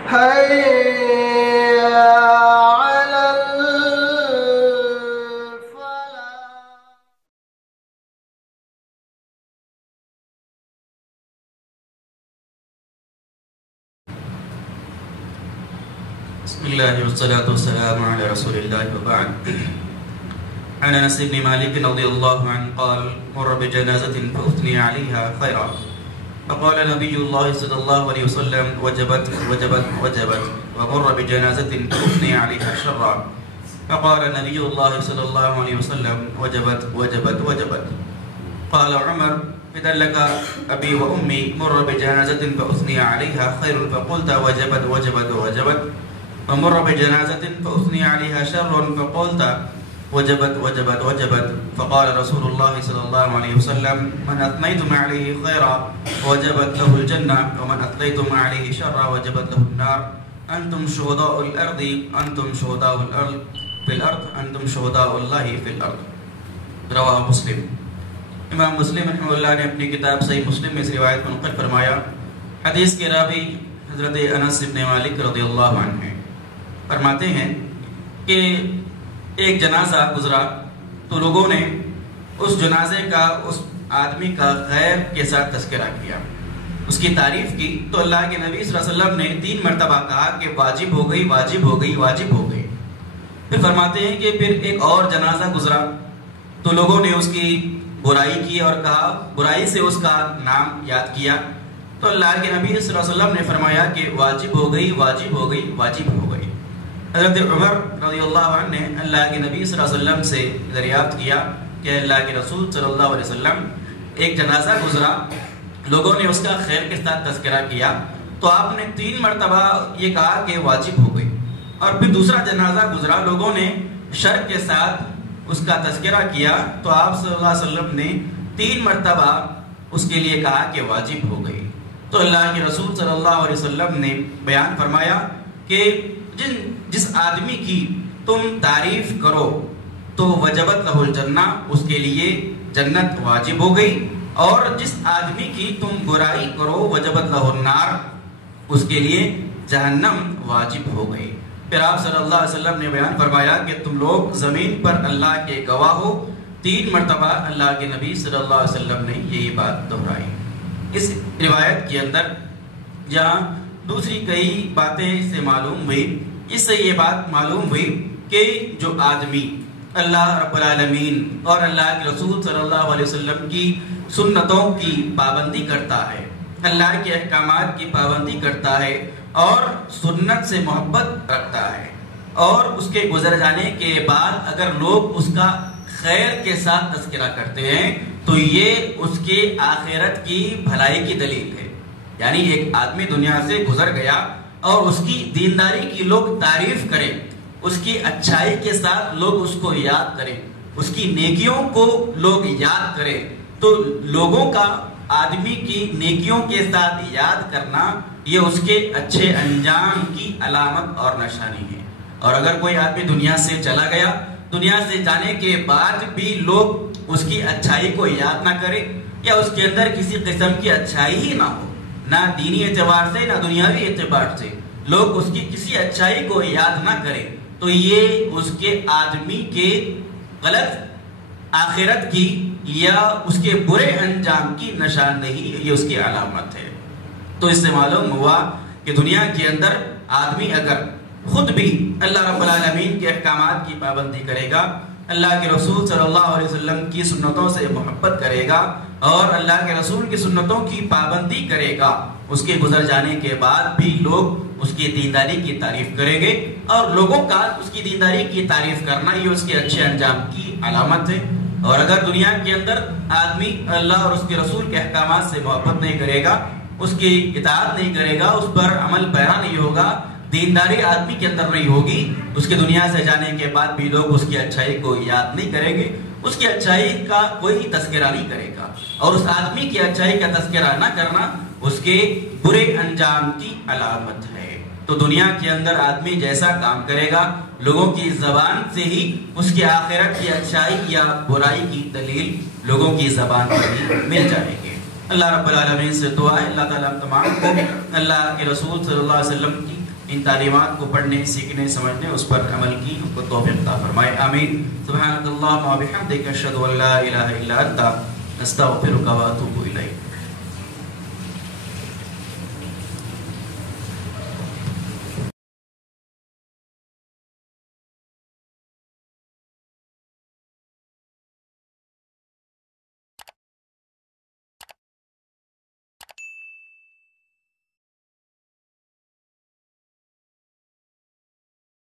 حي على الفلاح. بسم الله والصلاة والسلام على رسول الله وبعد. عن أنس بن مالك رضي الله عنه قال: مر بجنازة فأثني عليها خيرا، فقال نبي الله صلى الله عليه وسلم: وجبت وجبت وجبت. ومر بجنازة فأثني عليها شرا، فقال نبي الله صلى الله عليه وسلم: وجبت وجبت وجبت. قال عمر: فدلك أبي وأمي مر بجنازة فأثني عليها خير، فقلت وجبت وجبت وجبت. ومر بجنازة فأثني عليها شر، فقلت وجبت وجبت وجبت. فقال رسول الله صلى الله عليه وسلم: من أثنيتم عليه خيرا وجبت له الجنة، ومن أثنيتم عليه شرا وجبت له النار. أنتم شهداء الأرض، أنتم شهداء الأرض في الأرض، أنتم شهداء الله في الأرض. رواه مسلم. امام مسلم رحمہ اللہ نے اپنی کتاب صحیح مسلم میں اس روایت کو نقل فرمایا. حدیث کے راوی حضرت انس بن مالک رضی اللہ عنہ ہیں. فرماتے ہیں کہ ایک جنازہ گزرا تو لوگوں نے اس جنازے کا، اس آدمی کا خیر کے ساتھ تذکرہ کیا، اس کی تعریف کی. تو اللہ کے نبی صلی اللہ علیہ وسلم نے 3 مرتبہ کہا کہ واجب ہو گئی، واجب ہو گئی، واجب ہو گئی. پھر فرماتے ہیں کہ پھر ایک اور جنازہ گزرا تو لوگوں نے اس کی برائی کی اور کہا، برائی سے اس کا نام یاد کیا. تو اللہ کے نبی صلی اللہ علیہ وسلم نے فرمایا کہ واجب ہو گئی، واجب ہو گئی، واجب ہو گئی. حضرت عمر رضی اللہ عنہ نے اللہ کے نبی صلی اللہ علیہ وسلم سے دریافت کیا کہ اللہ کے رسول صلی اللہ علیہ وسلم، ایک جنازہ گزرا، لوگوں نے اس کا خیر کے ساتھ تذکرہ کیا، تو آپ نے 3 مرتبہ یہ کہا کہ واجب ہو گئی. اور پھر دوسرا جنازہ گزرا، لوگوں نے شر کے ساتھ اس کا تذکرہ کیا، تو آپ صلی اللہ علیہ وسلم نے 3 مرتبہ اس کے لیے کہا کہ واجب ہو گئی. تو اللہ کے رسول صلی اللہ علیہ وسلم نے بیان فرمایا کہ جس آدمی کی تم تعریف کرو تو وجبت لہ الجنہ، اس کے لیے جنت واجب ہو گئی، اور جس آدمی کی تم برائی کرو وجبت لہ النار، اس کے لیے جہنم واجب ہو گئی. پھر آپ صلی اللہ علیہ وسلم نے بیان فرمایا کہ تم لوگ زمین پر اللہ کے گواہ ہو. 3 مرتبہ اللہ کے نبی صلی اللہ علیہ وسلم نے یہی بات دہرائی. اس روایت کے اندر جہاں دوسری کئی باتیں اس سے معلوم ہوئی، اس سے یہ بات معلوم ہوئی کہ جو آدمی اللہ رب العالمین اور اللہ کے رسول صلی اللہ علیہ وسلم کی سنتوں کی پابندی کرتا ہے، اللہ کے احکامات کی پابندی کرتا ہے اور سنت سے محبت رکھتا ہے، اور اس کے گزر جانے کے بعد اگر لوگ اس کا خیر کے ساتھ تذکرہ کرتے ہیں تو یہ اس کے آخرت کی بھلائی کی دلیل ہے. یعنی ایک آدمی دنیا سے گزر گیا اور اس کی دینداری کی لوگ تعریف کریں، اس کی اچھائی کے ساتھ لوگ اس کو یاد کریں، اس کی نیکیوں کو لوگ یاد کریں، تو لوگوں کا آدمی کی نیکیوں کے ساتھ یاد کرنا یہ اس کے اچھے انجام کی علامت اور نشانی ہے. اور اگر کوئی آدمی دنیا سے چلا گیا، دنیا سے جانے کے بعد بھی لوگ اس کی اچھائی کو یاد نہ کریں، یا اس کے اندر کسی قسم کی اچھائی ہی نہ ہو، نہ دینی اعتبار سے نہ دنیاوی اعتبار سے لوگ اس کی کسی اچھائی کو یاد نہ کریں، تو یہ اس کے آدمی کے غلط آخرت کی یا اس کے برے انجام کی نشاندہی، یہ اس کی علامت ہے. تو اس سے معلوم ہوا کہ دنیا کے اندر آدمی اگر خود بھی اللہ رب العالمین کے احکامات کی پابندی کرے گا، اللہ کے رسول صلی اللہ علیہ وسلم کی سنتوں سے محبت کرے گا اور اللہ کے رسول کی سنتوں کی پابندی کرے گا، اس کے گزر جانے کے بعد بھی لوگ اس کی دینداری کی تعریف کریں گے، اور لوگوں کا اس کی دینداری کی تعریف کرنا یہ اس کے اچھے انجام کی علامت ہے. اور اگر دنیا کے اندر آدمی اللہ اور اس کے رسول کے احکامات سے محبت نہیں کرے گا، اس کی اطاعت نہیں کرے گا، اس پر عمل پیرا نہیں ہوگا، دینداری آدمی کے اندر نہیں ہوگی، اس کے دنیا سے جانے کے بعد بھی لوگ اس کی اچھائی کو یاد نہیں کریں گے، اس کی اچھائی کا کوئی تذکرہ نہیں کرے گا. اور اس آدمی کی اچھائی کا تذکرہ نہ کرنا اس کے برے انجام کی علامت ہے. تو دنیا کے اندر آدمی جیسا کام کرے گا، لوگوں کی زبان سے ہی اس کی آخرت کی اچھائی یا برائی کی دلیل لوگوں کی زبان پر ہی مل جائے گی. اللہ رب العالمین سے دعا ہے اللہ تعالیٰ تمام کو اللہ کے رسول صلی اللہ علیہ وسلم کی ان تعلیمات کو پڑھنے، سیکھنے، سمجھنے، اس پر عمل کی ہم کو توفیق عطا فرمائے، آمین۔ سبحانک اللہم و بحمدک، اشہد ان لا الہ الا انت، نستغفرک و اتوب الیک۔